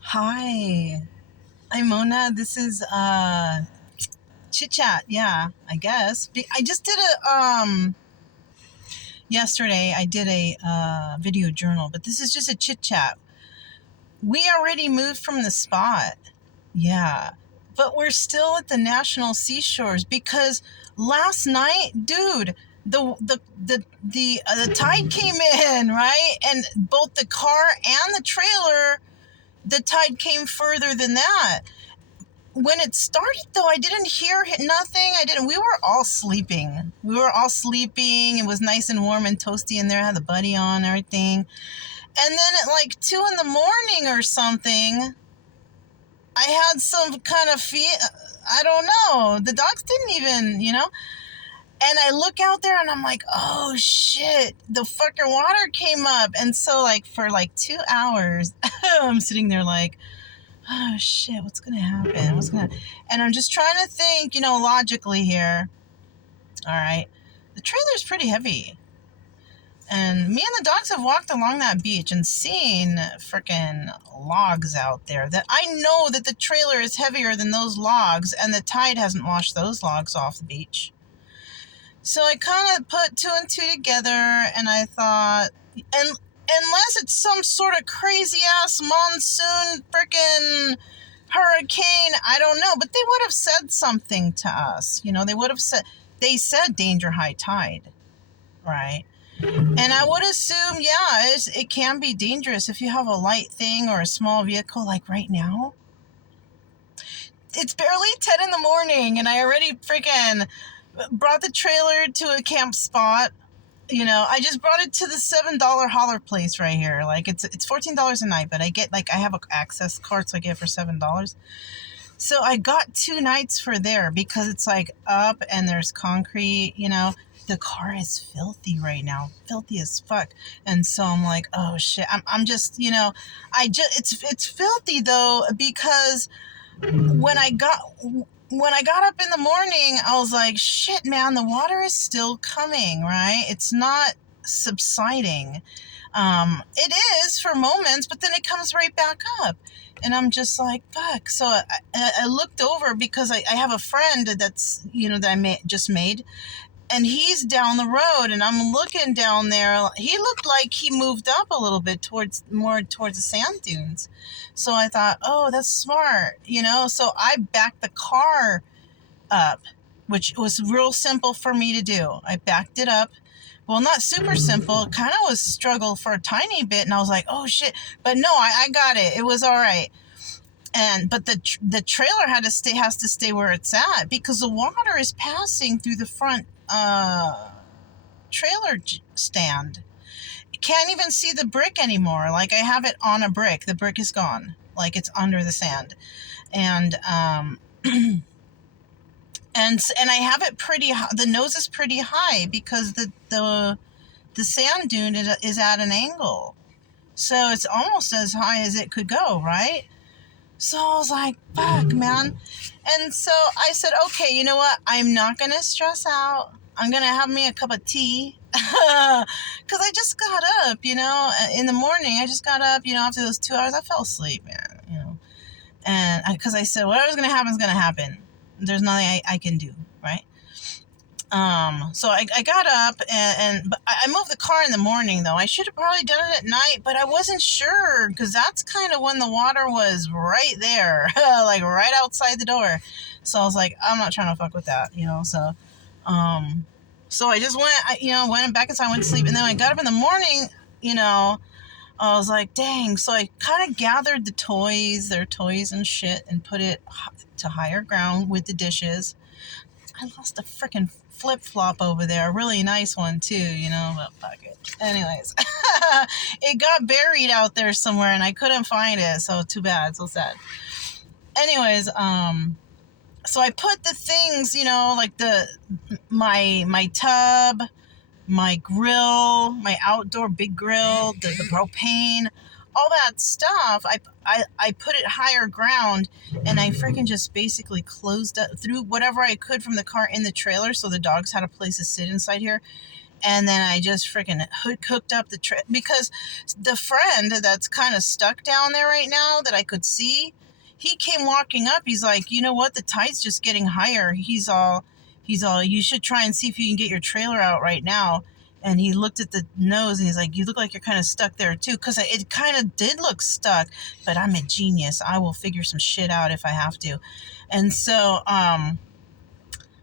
Hi. I'm Mona. This is Chit Chat. Yeah, I guess. I just did yesterday I did a video journal, but this is just a chit chat. We already moved from the spot. Yeah. But we're still at the national seashores because last night, dude, the tide came in, right? And both the car and the trailer, the tide came further than that. When it started, though, I didn't hear nothing. We were all sleeping. It was nice and warm and toasty in there. I had the buddy on and everything. And then at like 2 in the morning or something, I had some kind of I don't know. The dogs didn't even. And I look out there and I'm like, oh shit, the fucking water came up. And so like for like 2 hours, I'm sitting there like, oh shit, what's gonna happen? And I'm just trying to think, logically here. All right, the trailer's pretty heavy, and me and the dogs have walked along that beach and seen freaking logs out there that I know that the trailer is heavier than those logs, and the tide hasn't washed those logs off the beach. So I kind of put two and two together, and I thought, and unless it's some sort of crazy ass monsoon freaking hurricane, I don't know, but they would have said something to us. They said danger high tide, right? And I would assume, yeah, it can be dangerous if you have a light thing or a small vehicle like right now. It's barely 10 in the morning and I already freaking brought the trailer to a camp spot. I just brought it to the $7 holler place right here. Like it's $14 a night, but I have an access card, so I get it for $7. So I got 2 nights for there because it's like up and there's concrete. The car is filthy right now, filthy as fuck. And so I'm like, oh shit, I'm just, it's filthy though, because when I got up in the morning, I was like, shit, man, the water is still coming, right? It's not subsiding. It is for moments, but then it comes right back up. And I'm just like, fuck. So I looked over because I have a friend that's, that I just made. And he's down the road, and I'm looking down there. He looked like he moved up a little bit more towards the sand dunes. So I thought, oh, that's smart, So I backed the car up, which was real simple for me to do. I backed it up. Well, not super simple. It kind of was struggle for a tiny bit, and I was like, oh shit. But no, I got it. It was all right. But the trailer has to stay where it's at because the water is passing through the front trailer stand. You can't even see the brick anymore. Like I have it on a brick. The brick is gone. Like it's under the sand. And and I have it pretty high. The nose is pretty high because the sand dune is at an angle. So it's almost as high as it could go, right? So I was like, fuck, man. And so I said, okay, you know what? I'm not going to stress out. I'm going to have me a cup of tea. Because I just got up, in the morning. I just got up, after those 2 hours. I fell asleep, man, And because I said, whatever's going to happen is going to happen. There's nothing I can do, right? So I got up but I moved the car in the morning though. I should have probably done it at night, but I wasn't sure because that's kind of when the water was right there, like right outside the door. So I was like, I'm not trying to fuck with that, so I just went back inside, went to sleep. And then when I got up in the morning, I was like, dang. So I kind of gathered their toys and shit and put it to higher ground with the dishes. I lost a freaking flip-flop over there. A really nice one, too, but fuck it. Anyways, it got buried out there somewhere, and I couldn't find it, so too bad. So sad. Anyways, so I put the things, like my tub, my grill, my outdoor big grill, the propane, all that stuff, I put it higher ground, and I freaking just basically closed up, threw whatever I could from the car in the trailer so the dogs had a place to sit inside here. And then I just freaking hooked up the because the friend that's kind of stuck down there right now that I could see, he came walking up. He's like, you know what? The tide's just getting higher. He's all, you should try and see if you can get your trailer out right now. And he looked at the nose and he's like, you look like you're kind of stuck there too. Because it kind of did look stuck, but I'm a genius. I will figure some shit out if I have to. And so,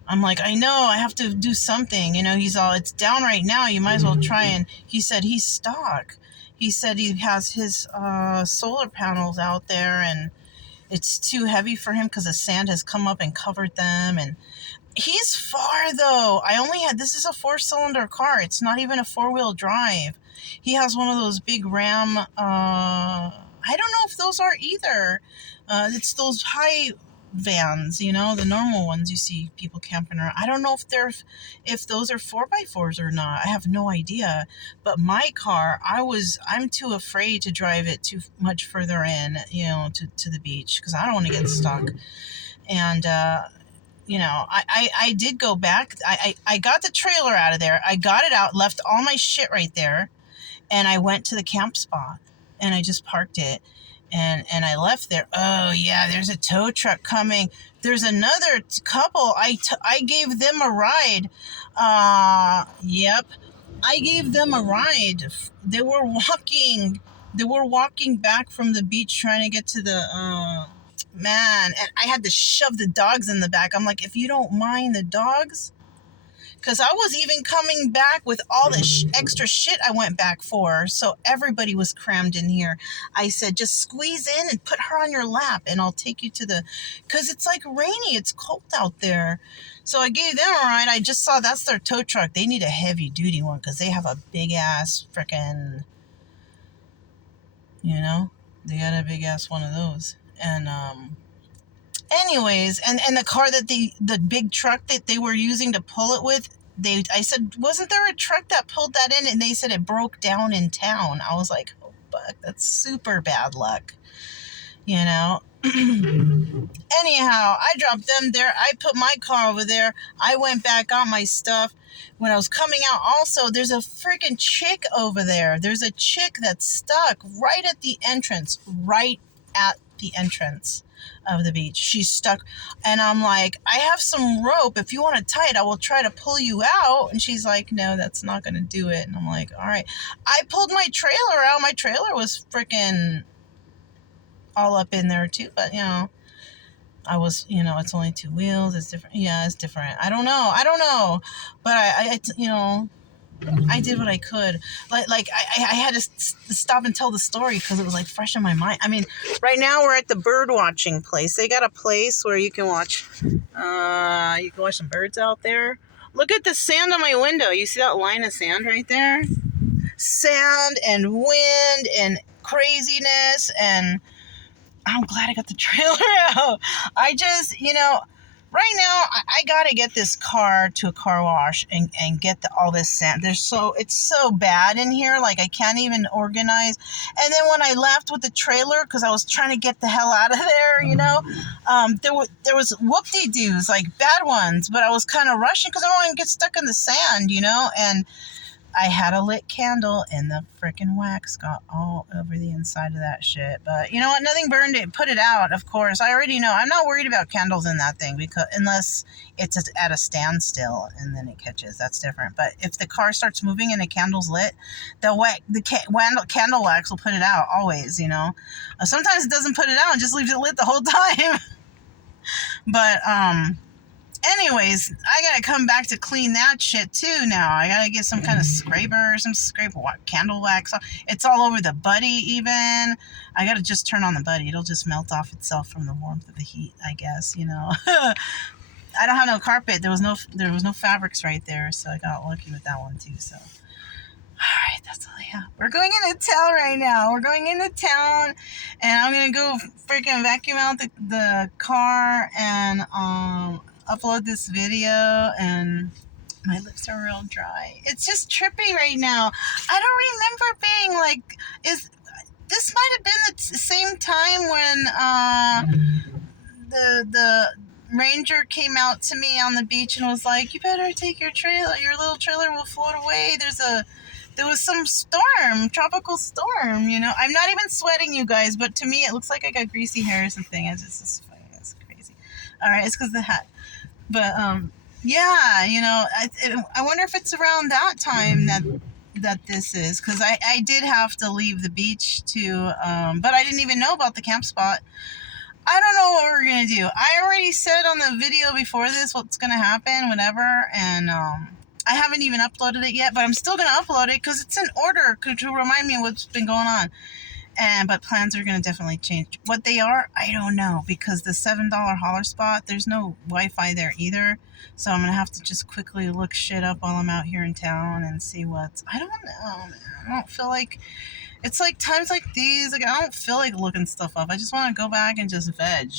I'm like, I know, I have to do something. He's all, it's down right now. You might as well try. And he said he's stuck. He said he has his solar panels out there and it's too heavy for him because the sand has come up and covered them. And he's far, though. This is a 4-cylinder car. It's not even a 4-wheel drive. He has one of those big Ram, I don't know if those are either. It's those high vans, the normal ones you see people camping around. I don't know if those are 4x4s or not. I have no idea. But my car, I'm too afraid to drive it too much further in, to the beach because I don't want to get stuck. And I did go back. I got the trailer out of there. I got it out, left all my shit right there, and I went to the camp spot and I just parked it. And I left there. Oh, yeah, there's a tow truck coming. There's another couple. I gave them a ride. Yep. I gave them a ride. They were walking back from the beach trying to get to the, man. And I had to shove the dogs in the back. I'm like, if you don't mind the dogs. Because I was even coming back with all the extra shit I went back for. So everybody was crammed in here. I said, just squeeze in and put her on your lap and I'll take you to because it's like rainy. It's cold out there. So I gave them a ride. I just saw that's their tow truck. They need a heavy duty one because they have a big ass freaking, they got a big ass one of those. And, anyways, and the car that the big truck that they were using to pull it with, I said, wasn't there a truck that pulled that in? And they said it broke down in town. I was like, oh, fuck, that's super bad luck, Anyhow, I dropped them there. I put my car over there. I went back on my stuff. When I was coming out, also, there's a freaking chick over there. There's a chick that's stuck right at the entrance of the beach. She's stuck. And I'm like, I have some rope. If you want to tie it, I will try to pull you out. And she's like, no, that's not going to do it. And I'm like, all right. I pulled my trailer out. My trailer was freaking all up in there too. But, I was, it's only 2 wheels. It's different. Yeah, it's different. I don't know. But I did what I could. Like I had to stop and tell the story because it was like fresh in my mind. I mean, right now we're at the bird watching place. They got a place where you can watch some birds out there. Look at the sand on my window. You see that line of sand right there? Sand and wind and craziness, and I'm glad I got the trailer out. I just, right now, I got to get this car to a car wash and get all this sand. It's so bad in here. Like, I can't even organize. And then when I left with the trailer, because I was trying to get the hell out of there, there was whoop-de-doos, like bad ones. But I was kind of rushing because I don't want to get stuck in the sand, and I had a lit candle and the freaking wax got all over the inside of that shit. But you know what? Nothing burned it. Put it out, of course. I already know. I'm not worried about candles in that thing unless it's at a standstill and then it catches. That's different. But if the car starts moving and the candle's lit, the candle wax will put it out always, Sometimes it doesn't put it out and just leaves it lit the whole time. But, anyways, I gotta come back to clean that shit too now. I gotta get some kind of scraper, candle wax. It's all over the buddy even. I gotta just turn on the buddy. It'll just melt off itself from the warmth of the heat, I guess, I don't have no carpet. There was no fabrics right there, so I got lucky with that one too, so. All right, that's all I have. We're going into town right now. We're going into town, and I'm gonna go freaking vacuum out the car and upload this video. And my lips are real dry. It's just trippy right now. I don't remember being like, this might have been the same time when the ranger came out to me on the beach and was like, "You better take your trailer. Your little trailer will float away. There was some storm, tropical storm. You know, I'm not even sweating, you guys, but to me it looks like I got greasy hair or something. It's funny. It's crazy. All right, it's because of the hat. But yeah, you know, I wonder if it's around that time that this is, because I did have to leave the beach to, but I didn't even know about the camp spot. I don't know what we're gonna do. I already said on the video before this what's gonna happen, whatever, and I haven't even uploaded it yet, but I'm still gonna upload it because it's in order to remind me what's been going on. But plans are gonna definitely change. What they are, I don't know, because the $7 holler spot, there's no Wi-Fi there either. So I'm gonna have to just quickly look shit up while I'm out here in town and see what's. I don't know, man. I don't feel like. It's like times like these, like I don't feel like looking stuff up. I just want to go back and just veg,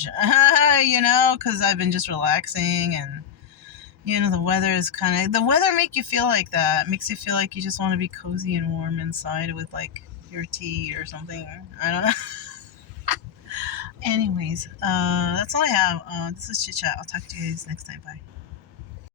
you know, because I've been just relaxing, and you know the weather is the weather make you feel like that. It makes you feel like you just want to be cozy and warm inside with like your tea or something. I don't know. Anyways, that's all I have. This is Chit Chat. I'll talk to you guys next time. Bye.